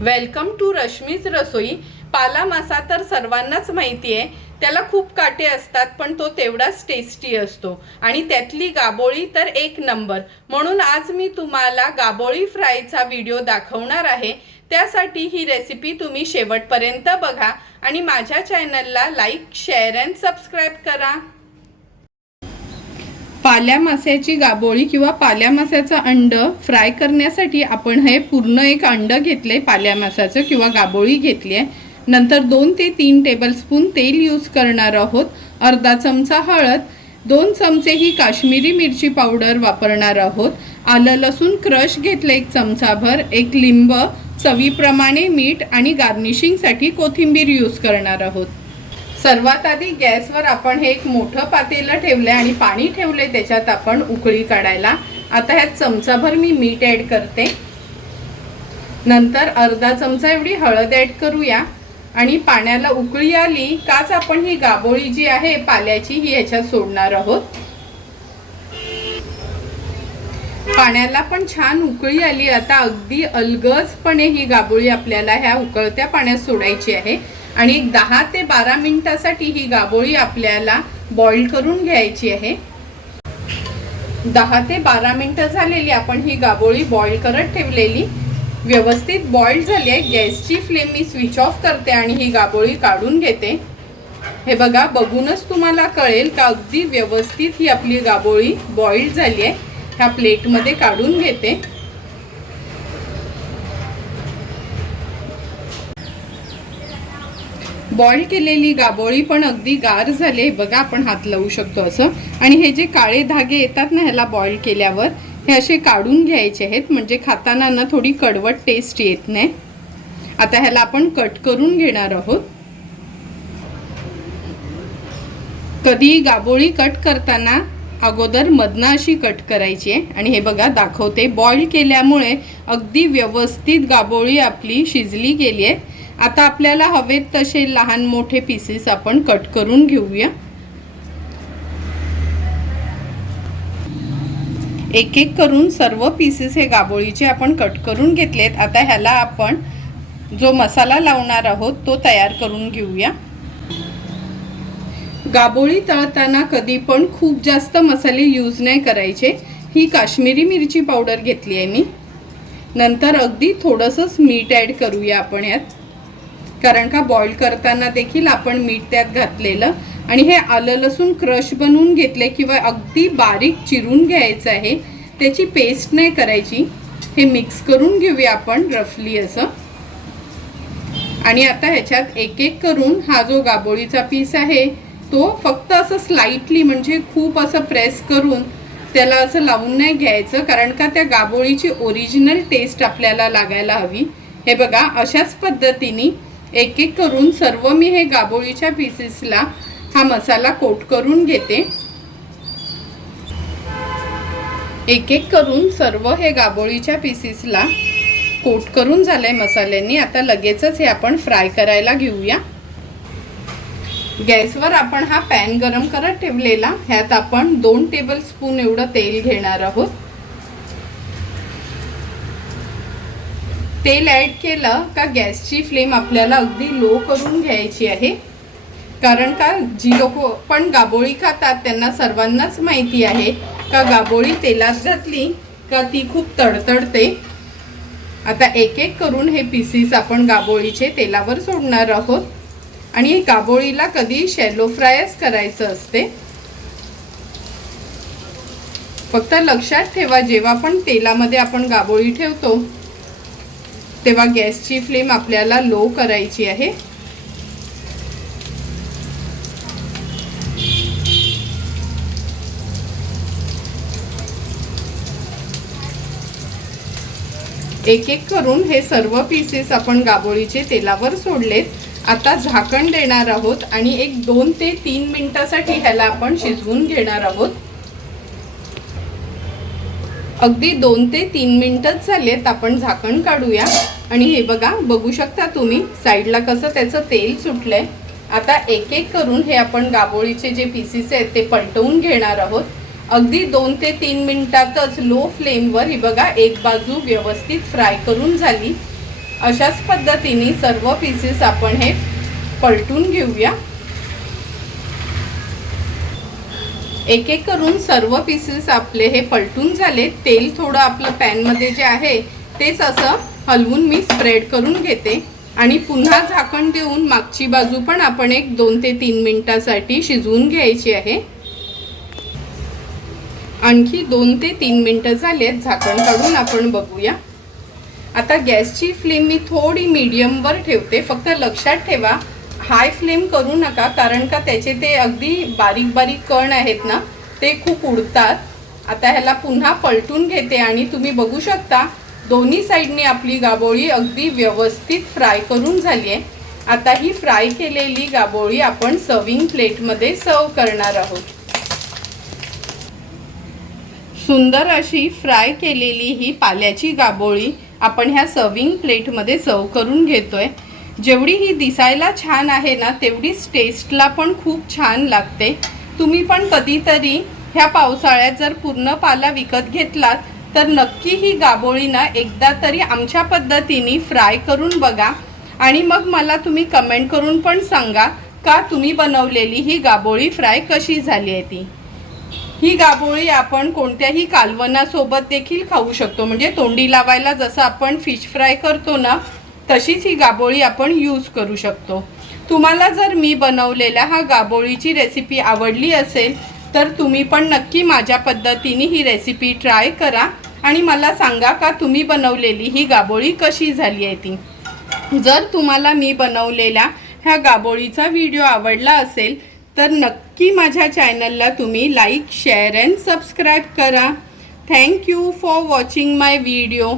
Welcome to Rashmi's रसोई. पाला मासा तर सर्वांनाच माहिती आहे. त्याला खूप काटे असतात पण तो तेवढाच टेस्टी असतो. आणि त्यातली गाबोळी तर एक नंबर म्हणून आज मी तुम्हाला गाबोळी फ्रायचा व्हिडिओ दाखवणार आहे. त्यासाठी ही रेसिपी तुम्ही शेवटपर्यंत बघा. आणि माझ्या चॅनलला लाईक शेअर अँड सबस्क्राईब करा. पाल्या मास्याची गाबोळी किंवा पाल्या मास्याचं अंड फ्राय करण्यासाठी आपण हे पूर्ण एक अंड घेतले पाल्या मास्याचं किंवा गाबोळी घेतली आहे नंतर दोन ते तीन टेबलस्पून तेल यूज करणार आहोत. अर्धा चमचा हळद दोन चमचे ही काश्मीरी मिरची पावडर वापरणार आहोत. आलं लसूण क्रश घेतलं एक चमचाभर एक लिंब चवीप्रमाणे मीठ आणि गार्निशिंगसाठी कोथिंबीर यूज करणार आहोत. सर्वात आधी गॅसवर आपण हे एक मोठं पातेलं ठेवलंय आणि पाणी ठेवलंय त्याच्यात आपण उकळी काढायला. आता ह्यात चमचाभर मी मीठ ऍड करते. नंतर अर्धा चमचा एवढी हळद ऍड करूया. आणि पाण्याला उकळी आली काच आपण ही गाबोळी जी आहे पाल्याची ही ह्याच्यात सोडणार आहोत. पाण्याला पण छान उकळी आली. आता अगदी अलगजपणे ही गाबोळी आपल्याला ह्या उकळत्या पाण्यात सोडायची आहे. आणि एक दहा ते बारा मिनटासाठी ही गाबोळी आपल्याला बॉईल करून घ्यायची आहे. दहा ते बारा मिनटं झालेली आपण ही गाबोळी बॉईल करत ठेवलेली. व्यवस्थित बॉईल झाली आहे. गॅसची फ्लेम मी स्विच ऑफ करते आणि ही गाबोळी काढून घेते. हे बघा बघूनच तुम्हाला कळेल का अगदी व्यवस्थित ही आपली गाबोळी बॉईल झाली आहे. ह्या प्लेटमध्ये काढून घेते. बॉईल केलेली गाबोळी पण अगदी गार झाले बघा आपण हात लावू शकतो असं. आणि हे जे काळे धागे येतात ना ह्याला बॉईल केल्यावर हे असे काढून घ्यायचे आहेत. म्हणजे खाताना ना थोडी कडवट टेस्ट येत नाही. आता ह्याला आपण कट करून घेणार आहोत. कधी गाबोळी कट करताना अगोदर मधनं अशी कट करायची आहे. आणि हे बघा दाखवते. बॉईल केल्यामुळे अगदी व्यवस्थित गाबोळी आपली शिजली गेली आहे. आता आपल्याला हवेत तसे लहान मोठे पीसेस आपण कट करून घेऊया. एक एक करून सर्व पीसेस हे गाबोळीचे आपण कट करून घेतलेत. आता ह्याला आपण जो मसाला लावणार आहोत तो तयार करून घेऊया. गाबोळी तळताना कधी पण खूप जास्त मसाले यूज नाही करायचे. ही काश्मीरी मिरची पावडर घेतली आहे मी. नंतर अगदी थोडंसंच मीठ ॲड करूया आपण यात. कारण का बॉईल करताना देखील आपण मीठ त्यात घातलेलं आणि हे आलं लसूण क्रश बनवून घेतले किंवा अगदी बारीक चिरून घ्यायचं आहे त्याची पेस्ट नाही करायची. हे मिक्स करून घेऊया आपण रफली असं. आणि आता ह्याच्यात एक एक करून हा जो गाबोळीचा पीस आहे तो फक्त असं स्लाइटली म्हणजे खूप असं प्रेस करून त्याला असं लावून नाही घ्यायचं कारण का त्या गाबोळीची ओरिजिनल टेस्ट आपल्याला लागायला हवी. हे बघा अशाच पद्धतीने एक एक करून सर्व मी हे गाबोळीच्या पीसेसला हा मसाला कोट करून घेते. एक एक करून सर्व हे गाबोळीच्या पीसेसला कोट करून झालंय मसाल्यांनी. आता लगेचच हे आपण फ्राय करायला घेऊया. गॅसवर आपण हा पॅन गरम करत ठेवलेला. ह्यात आपण दोन टेबल स्पून एवढं तेल घेणार आहोत. तेल ॲड केलं का गॅसची फ्लेम आपल्याला अगदी लो करून घ्यायची आहे. कारण का जी लोक पण गाबोळी खातात त्यांना सर्वांनाच माहिती आहे का गाबोळी तेलात घातली का ती खूप तडतडते. आता एक एक करून हे पीसीस आपण गाबोळीचे तेलावर सोडणार आहोत. आणि गाबोळीला कधी शॅलो फ्रायच करायचं असते? फक्त लक्षात ठेवा जेव्हा पण तेलामध्ये आपण गाबोळी ठेवतो तेव्हा गॅसची फ्लेम आपल्याला लो करायची आहे. एक एक करून हे सर्व पीसेस आपण गाबोळीचे तेलावर सोडलेत. आता झाकण देणार आहोत आणि एक दोन ते तीन मिनिटासाठी ह्याला आपण शिजवून घेणार आहोत. अगदी दोन ते तीन मिनटंच झालेत आपण झाकण काढूया. आणि हे बघा बघू शकता तुम्ही साईडला कसं त्याचं तेल सुटलंय. आता एक एक करून हे आपण गाबोळीचे जे पीसीस आहेत ते पलटवून घेणार आहोत. अगदी दोन ते तीन मिनटातच लो फ्लेमवर ही बघा एक बाजू व्यवस्थित फ्राय करून झाली. अशाच पद्धतीने सर्व पीसेस आपण हे पलटून घेऊया. एक एक करून सर्व पीसेस आपले हे पलटून झाले. तेल थोडं आपलं पॅनमध्ये जे आहे तेच असं हलवून मी स्प्रेड करून घेते. आणि पुन्हा झाकण देऊन मागची बाजू पण आपण एक दोन ते तीन मिनिटासाठी शिजवून घ्यायची आहे. आणखी दोन ते तीन मिनटं झालेत झाकण काढून आपण बघूया. आता गॅसची फ्लेम मी थोडी मीडियमवर ठेवते फक्त लक्षात ठेवा. हाय फ्लेम करू नका कारण का त्याचे ते अगदी बारीक बारीक कण आहेत ना ते खूप उडतात. आता ह्याला पुन्हा पलटून घेते आणि तुम्ही बघू शकता दोन्ही साईडने आपली गाबोळी अगदी व्यवस्थित फ्राय करून झाली आहे आता ही फ्राय केलेली गाबोळी आपण सर्विंग प्लेटमध्ये सर्व करणार आहोत. सुंदर अशी फ्राय केलेली ही पाल्याची गाबोळी आपण ह्या सर्विंग प्लेटमध्ये सर्व करून घेतोय. जेवढी ही दिसायला छान आहे ना तेवढीच टेस्टला पण खूप छान लागते. तुम्ही पण कधीतरी ह्या पावसाळ्यात जर पूर्ण पाला विकत घेतलात तर नक्की ही गाबोळी ना एकदा तरी आमच्या पद्धतीने फ्राय करून बघा. आणि मग मला तुम्ही कमेंट करून पण सांगा का तुम्ही बनवलेली ही गाबोळी फ्राय कशी झाली आहे ती? ही गाबोळी आपण कोणत्याही कालवनासोबत देखील खाऊ शकतो. म्हणजे तोंडी लावायला जसं आपण फिश फ्राय करतो ना तशीच ही गाबोळी आपण यूज करू शकतो. तुम्हाला जर मी बनवलेल्या हा गाबोळीची रेसिपी आवडली असेल तर तुम्ही पण नक्की माझ्या पद्धतीने ही रेसिपी ट्राय करा आणि मला सांगा का तुम्ही बनवलेली ही गाबोळी कशी झाली आहे ती. जर तुम्हाला मी बनवलेल्या ह्या गाबोळीचा व्हिडिओ आवडला असेल तर नक्की माझ्या चॅनलला तुम्ही लाईक शेअर अँड सबस्क्राईब करा. Thank you for watching my video